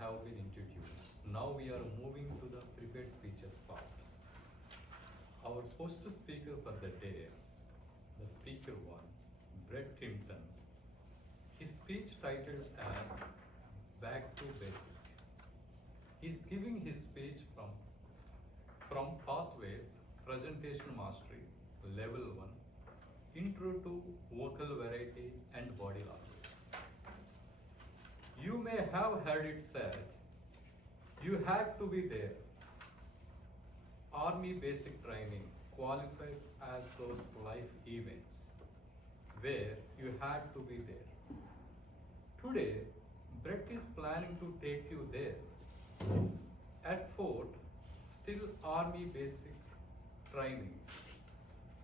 have been introduced. Now we are moving to the prepared speeches part. Our first speaker for the day, the speaker one, Brett Timpton. His speech titled as Back to Basic. He's giving his speech from Pathways, Presentation Mastery, Level 1, Intro to Vocal Variety and Body Language. You may have heard it said, you had to be there. Army basic training qualifies as those life events where you had to be there. Today, Brett is planning to take you there. At Fort Sill Army basic training.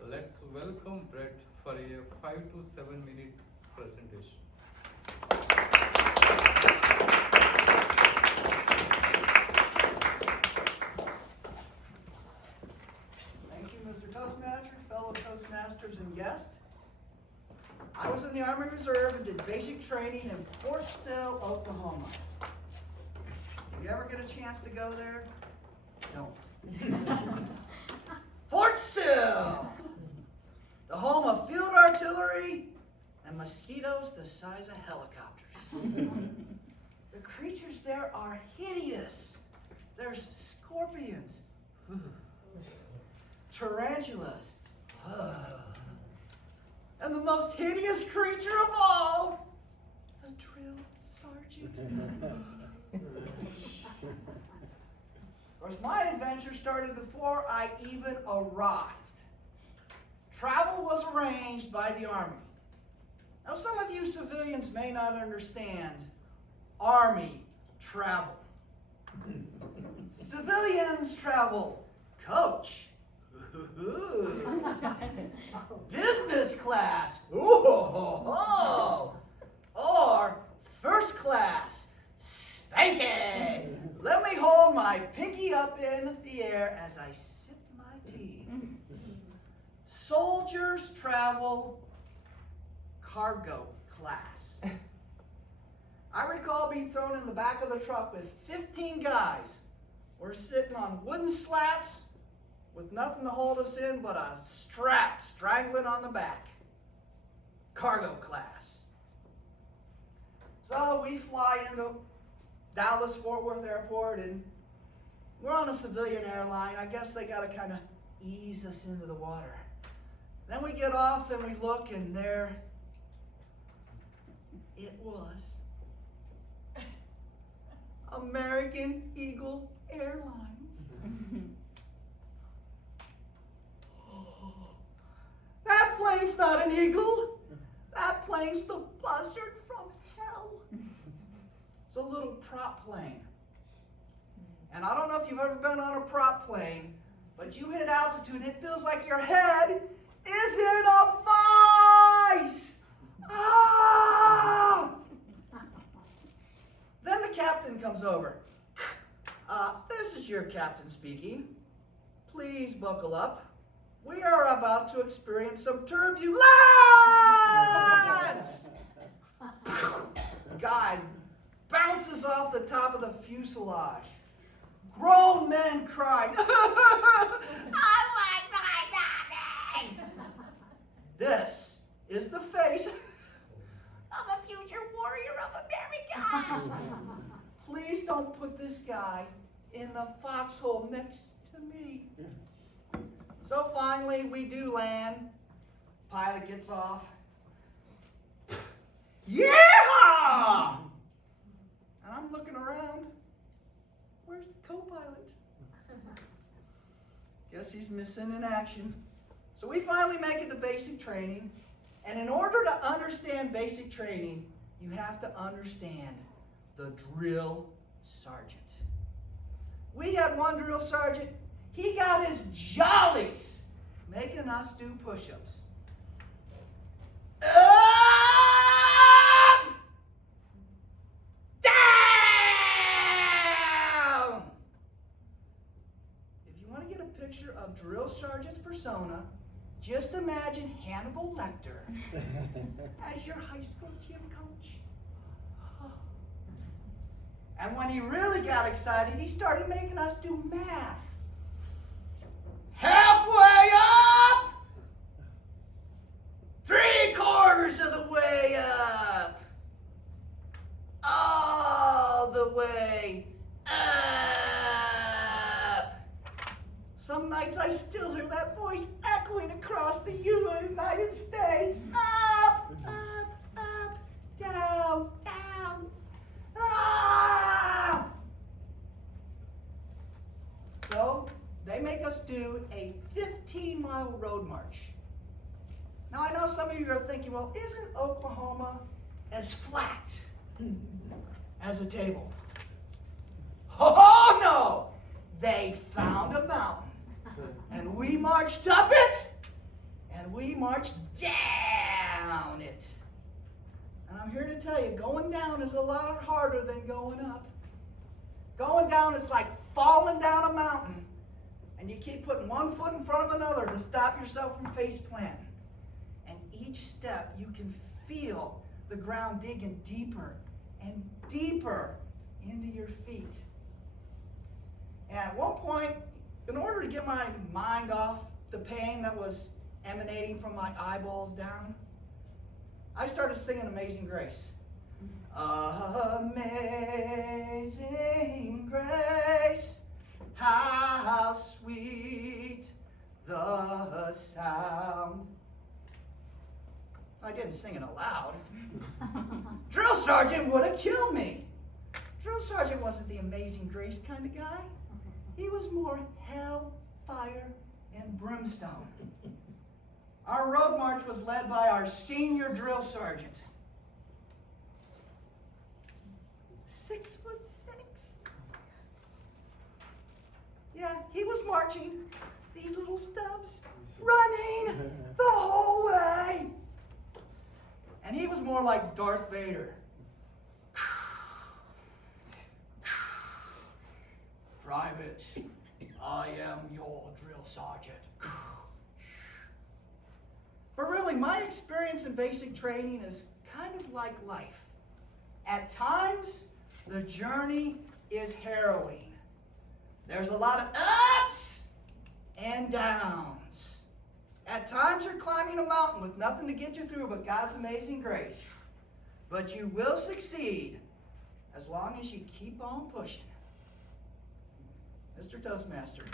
Let's welcome Brett for a 5 to 7 minutes presentation. Thank you, Mr. Toastmaster, fellow Toastmasters and guests. I was in the Army Reserve and did basic training in Fort Sill, Oklahoma. If you ever get a chance to go there, don't. Fort Sill! The home of field artillery and mosquitoes the size of helicopters. The creatures there are hideous. There's scorpions, tarantulas, and the most hideous creature of all, the drill sergeant. Of course, my adventure started before I even arrived. Travel was arranged by the Army. Now, some of you civilians may not understand Army travel. Civilians travel coach, business class, or first class, spanking. Let me hold my pinky up in the air as I sip my tea. Soldiers travel cargo class. I recall being thrown in the back of the truck with 15 guys. We're sitting on wooden slats with nothing to hold us in but a strap strangling on the back. Cargo class. So we fly into Dallas Fort Worth Airport, and we're on a civilian airline. I guess they got to kind of ease us into the water. Then we get off and we look, and there it was. American Eagle Airlines. That plane's not an eagle. That plane's the buzzard from hell. It's a little prop plane. And I don't know if you've ever been on a prop plane, but you hit altitude, it feels like your head is in a vice. Ah! Then the captain comes over. This is your captain speaking. Please buckle up. We are about to experience some turbulence. Guy bounces off the top of the fuselage. Grown men cried, "I like my daddy!" This is the face of a future warrior of America. Please don't put this guy in the foxhole next to me. So finally, we do land. Pilot gets off. Yeah! And I'm looking around. Where's the co-pilot? Guess he's missing in action. So we finally make it to basic training. And in order to understand basic training, you have to understand the drill sergeant. We had one drill sergeant. He got his jollies making us do push-ups. Up! Down! If you want to get a picture of drill sergeant's persona, just imagine Hannibal Lecter as your high school gym coach. And when he really got excited, he started making us do math. Halfway up! 3/4 of the way up! All the way up! Some nights I still hear that voice echoing across the United States. Up, up, up, down, down. Ah! So, they make us do a 15-mile road march. Now, I know some of you are thinking, well, isn't Oklahoma as flat as a table? Oh, no! They found a mountain. And we marched up it, and we marched down it. And I'm here to tell you, going down is a lot harder than going up. Going down is like falling down a mountain, and you keep putting one foot in front of another to stop yourself from face planting. And each step, you can feel the ground digging deeper and deeper into your feet. And at one point, in order to get my mind off the pain that was emanating from my eyeballs down, I started singing Amazing Grace. Amazing grace, how sweet the sound. I didn't sing it aloud. Drill sergeant would have killed me. Drill sergeant wasn't the Amazing Grace kind of guy. He was more hell, fire, and brimstone. Our road march was led by our senior drill sergeant. 6'6". Yeah, he was marching these little stubs, running the whole way. And he was more like Darth Vader. Private, I am your drill sergeant. But really, my experience in basic training is kind of like life. At times, the journey is harrowing. There's a lot of ups and downs. At times, you're climbing a mountain with nothing to get you through but God's amazing grace. But you will succeed as long as you keep on pushing. Mr. Toastmaster.